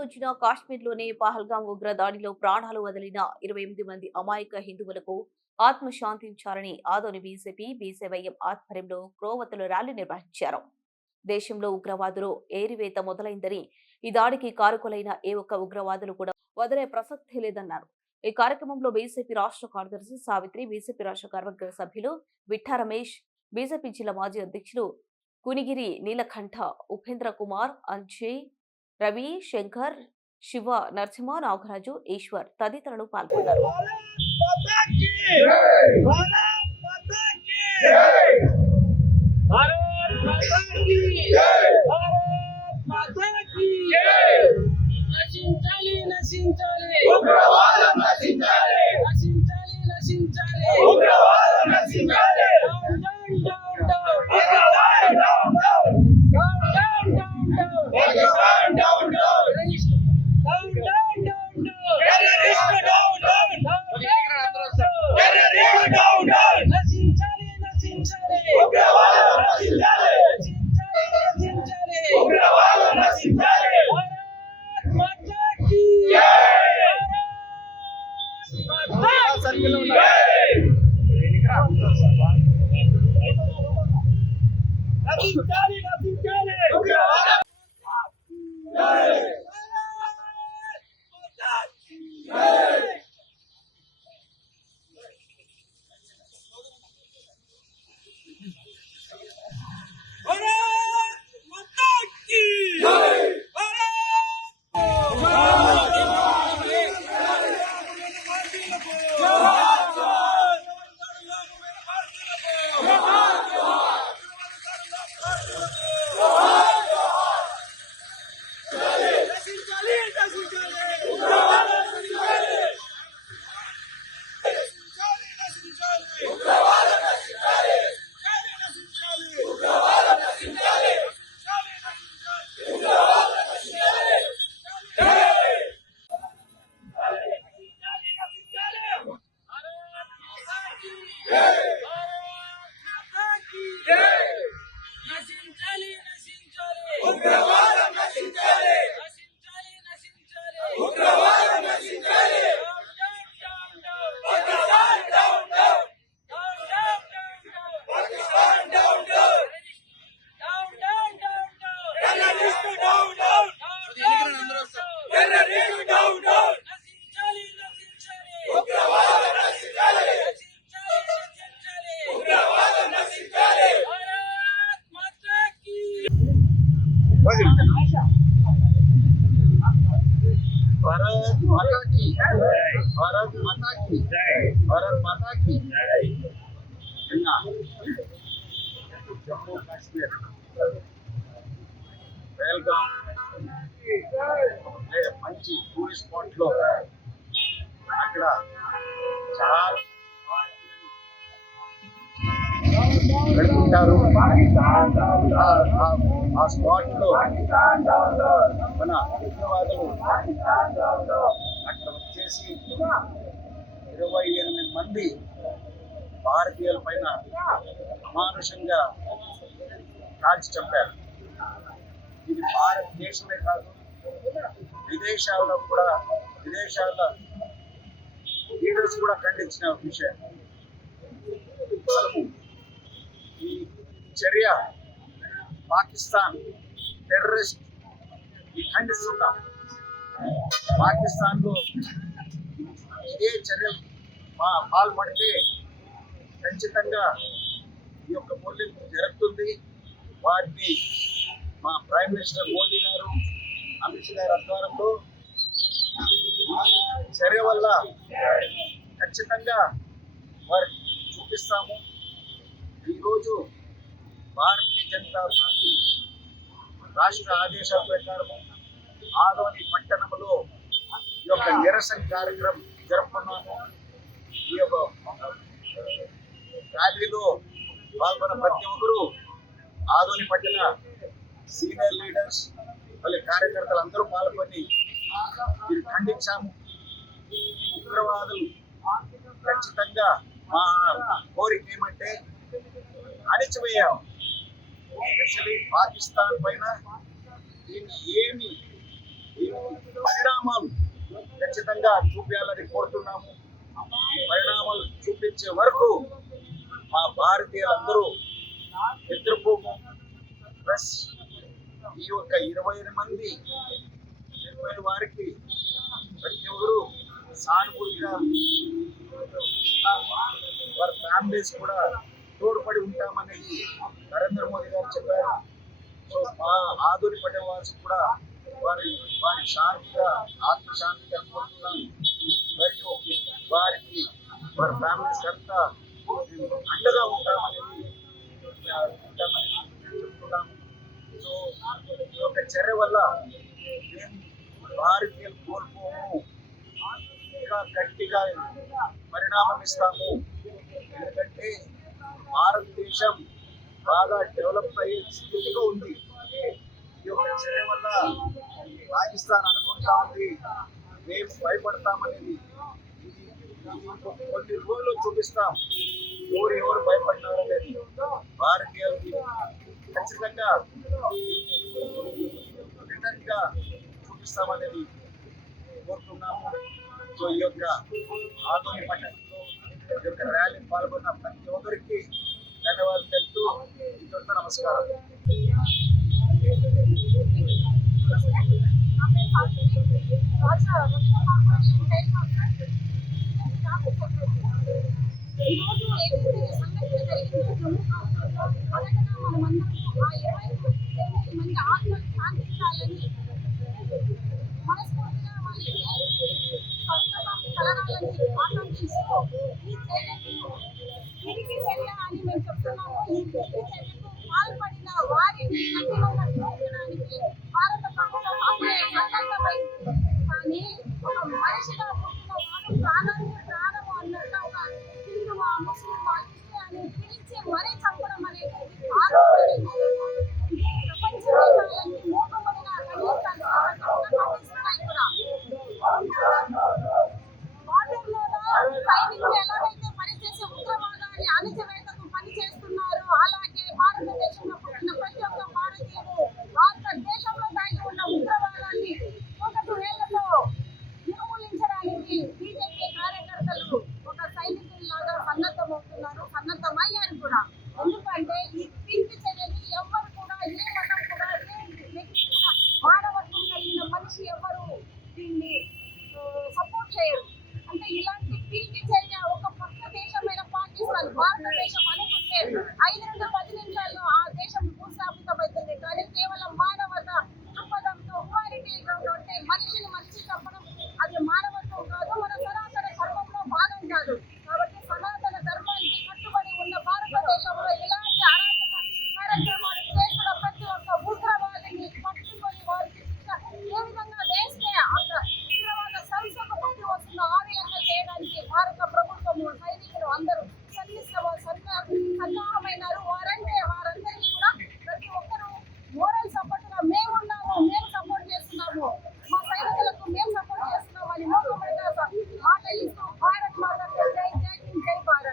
రోజున కాశ్మీర్లోని పహల్గాం ఉగ్రదాడిలో ప్రాణాలు వదిలిన 28 మంది అమాయక హిందువులకు ఆత్మశాంతించాలని ఆదోని బీజేపీ బీసీవైఎం ఆధ్వర్యంలో క్రోవతులు ర్యాలీ నిర్వహించారు. దేశంలో ఉగ్రవాదులు ఏరివేత మొదలైందని, ఈ దాడికి కారకులైన ఏ ఒక్క ఉగ్రవాదులు కూడా వదిలే ప్రసక్తి లేదన్నారు. ఈ కార్యక్రమంలో బీజేపీ రాష్ట్ర కార్యదర్శి సావిత్రి, బీజేపీ రాష్ట్ర కార్యవర్గ సభ్యులు విఠా రమేష్, బీజేపీ జిల్లా మాజీ అధ్యక్షులు కునిగిరి నీలకంఠ, ఉపేంద్ర కుమార్, అంజయ్, రవి, శంకర్, శివ, నరసింహ, నాగరాజు, ఈశ్వర్ తదితరులు పాల్గొన్నారు. भारत माता की भारत माता की भारत माता की जम्मू काश्मीर पहलगाम మంచి టూరిస్ట్ స్పాట్ లో అక్కడ చాలా గడుపుతారు. ఆ స్పాట్ లో మన ఉగ్రవాదులు అక్కడ వచ్చేసి 28 మంది భారతీయుల పైన అమానుషంగా కాల్చి చంపారు. ఇది భారతదేశమే కాదు, విదేశాల్లో కూడా విదేశాల లీడర్స్ కూడా ఖండించిన విషయం. ఈ చర్య పాకిస్తాన్ టెర్రరిస్ట్ ఖండిస్తున్నాం. పాకిస్తాన్లో ఇదే చర్యలు పాల్పడితే ఖచ్చితంగా ఈ యొక్క మూల్యం జరుగుతుంది. వారిని మా ప్రైమ్ మినిస్టర్ మోదీ గారు, అమిత్ షా గారి ఆధ్వర్యంలో చర్య వల్ల ఖచ్చితంగా వారికి చూపిస్తాము. ఈరోజు భారతీయ జనతా పార్టీ రాష్ట్ర ఆదేశాల ప్రకారం ఆదోని పట్టణంలో ఈ యొక్క నిరసన కార్యక్రమం జరుపుకున్నాము. ఈ యొక్క ర్యాలీలో పాల్గొన్న ప్రతి ఒక్కరూ ఆదోని పట్టణ సీనియర్ లీడర్స్ మళ్ళీ కార్యకర్తలు అందరూ పాల్గొని దీన్ని ఖండించాము. ఉగ్రవాదులు ఖచ్చితంగా మా కోరిక ఏమంటే అణిచివేయాం. ఎస్పెషల్లీ పాకిస్తాన్ పైన దీన్ని దీనికి పరిణామాలు ఖచ్చితంగా చూపించాలని కోరుతున్నాము. ఈ పరిణామాలు చూపించే వరకు మా భారతీయులందరూ నిద్రపోము. ప్లస్ ఈ యొక్క 28 మంది చనిపోయిన వారికి ప్రతి ఒక్కరు సానుభూతిగా వారి ఫ్యామిలీస్ కూడా తోడ్పడి ఉంటామనేది నరేంద్ర మోదీ గారు చెప్పారు. సో మా ఆధుని పడేవాసి కూడా వారి శాంతిగా ఆత్మశాంతిగా కోరుతున్నాం. మరియు వారికి వారి ఫ్యామిలీస్ అంతా అండగా ఉంటామనేది చెప్తున్నాము. సో ఈ యొక్క చర్య వల్ల మేము భారతీయులు కోల్పోము, ఇంకా గట్టిగా పరిణామం ఇస్తాము. ఎందుకంటే భారతదేశం బాగా డెవలప్ అయ్యే స్థితిలో ఉంది. ఈ యొక్క చర్య వల్ల పాకిస్తాన్ అనుకుంటా ఉంది మేము భయపడతామనేది. కొన్ని రోజులు చూపిస్తాం ఎవరు భయపడినారు అనేది. భారతీయులు ఖచ్చితంగా రిటర్న్ గా చూపిస్తామనేది కోరుతున్నాము. సో ఈ యొక్క ఆధునిక పట్టణంలో ఈ యొక్క ర్యాలీ పాల్గొన్న ప్రతి ఒక్కరికి ధన్యవాదాలు తెలుపుతూ ఇంతటితో నమస్కారం. ఈరోజు ఏదైతే సంఘటన జరిగిందో అలాగనా మనమందరూ ఆ 28 మంది ఆత్మలు శాంతించాలని మనస్ఫూర్తిగా వాళ్ళకి కలగాలని ఆకాంక్షిస్తూ ఈ చర్యకు తిరిగి చర్య అని మేము చెప్తున్నాము. ఈ తిరిగి చర్యకు పాల్పడిన వారిని కఠినంగా చూపించడానికి భారత ప్రభుత్వం అప్పుడే సంకల్పమైంది. కానీ ఒక మనిషిగా పుట్టిన వాడు ప్రాణము అన్నట్టు ఒక హిందువా ముస్లిమా క్రిస్టియన్ పిలిచి మరీ చంపడం అనేది ప్రపంచ దేశాలన్నీ మూకముడిగా ఖండిస్తున్నాయి కూడా. బార్డర్లో సైనికులు ఎలాగైతే పనిచేసే ఉగ్రవాదాన్ని అణచివేతకు పనిచేస్తున్నారో అలాగే భారతదేశంలో